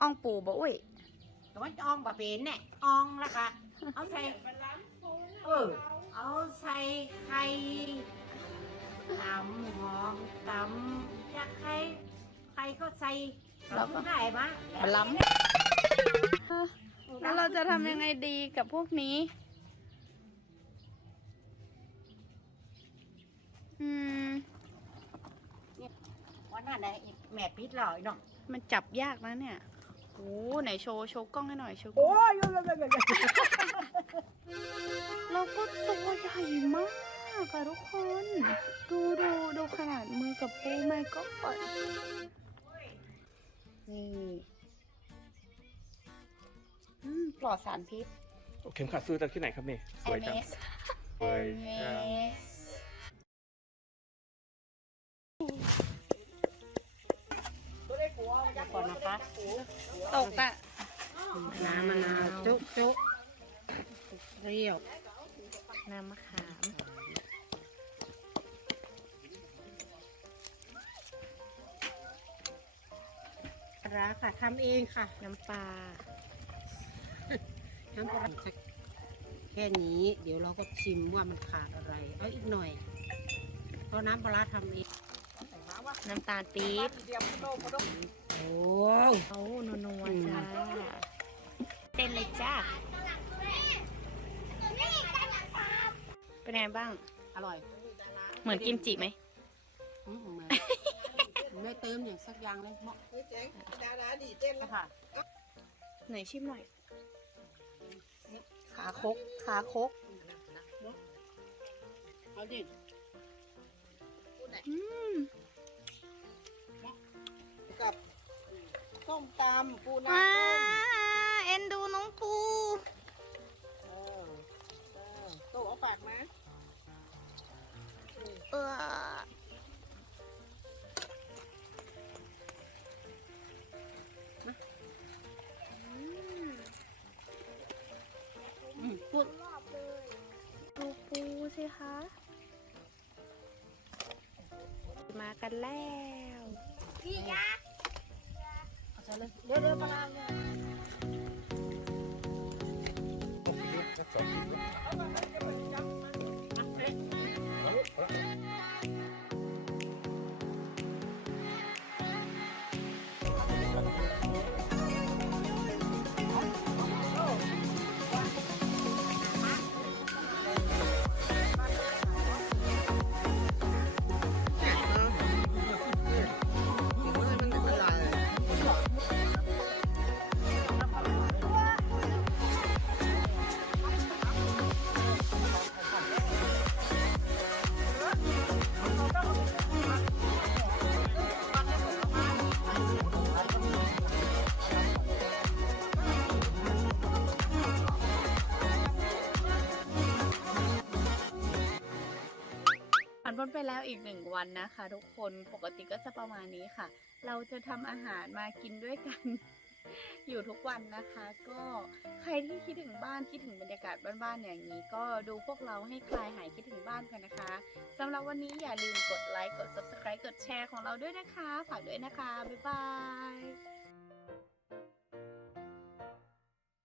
อ่องปูบ่อุ้ยแต่ว่าอองบะเป็นเนี่ยอองแล้วก็เอาใส่เออเอาใส่ไข่ตำหอมตำอยากไข่ไข่ก็ใส่แล้วก็ได้ปะบล้ำแล้วเราจะทำยังไงดีกับพวกนี้อืมวันนั้นได้แม่ปิดแล้วไอ้น้องมันจับยากนะเนี่ยโอ้ไหนโชว์โชว์กล้องให้หน่อยโชว์กล้องโอ้ยเราก็ตัวใหญ่มากอะทุกคน ดูดูดูขนาดมือกับปูแม่ก็ปล่อยนี่อืมปลอดสารพิษ เข็มขัดซื้อจากที่ไหนครับนี่สวยจัง MS สวยจัง MS ก่อนนะคะ ตกอะน้ำมะนาวจุ๊จุ๊เปรี้ยว น้ำมะขามปลาร้าค่ะทำเองค่ะ น้ำปลา น้ำปลาร้าสักแค่นี้ เดี๋ยวเราก็ชิมว่ามันขาดอะไร เอาอีกหน่อย เพราะน้ำปลาร้าทำเอง น้ำตาลปี๊บ โอ้เอานัวๆจ้าเต้นเลยจ้าเป็นไงบ้าง อร่อยเหมือนกิมจิไหมอืมเหมือน ไม่เติมอย่างสักอย่างเลยเหมาะดาราดีเต้นแล้วค่ะ ไหนชิมหน่อย ขาคกขาคกเอาดิอืมกับ ส้มตำปูนาว้าต้มเอ็นดูน้องปู เออเออโตเอาปากมาเอออืมพูดดูปูสิคะ มากันแล้วเอาใส่ เลยเดี๋ยวเดี๋ยวปลาร้าเนี่ย พ้นไปแล้วอีกหนึ่งวันนะคะ ทุกคนปกติก็จะประมาณนี้ค่ะ เราจะทำอาหารมากินด้วยกัน อยู่ทุกวันนะคะ ก็ใครที่คิดถึงบ้านคิดถึงบรรยากาศบ้านๆอย่างนี้ ก็ดูพวกเราให้คลายหายคิดถึงบ้านกันนะคะสำหรับวันนี้อย่าลืมกดไลค์กด subscribe กดแชร์ของเราด้วยนะคะ ฝากด้วยนะคะ บ๊ายบาย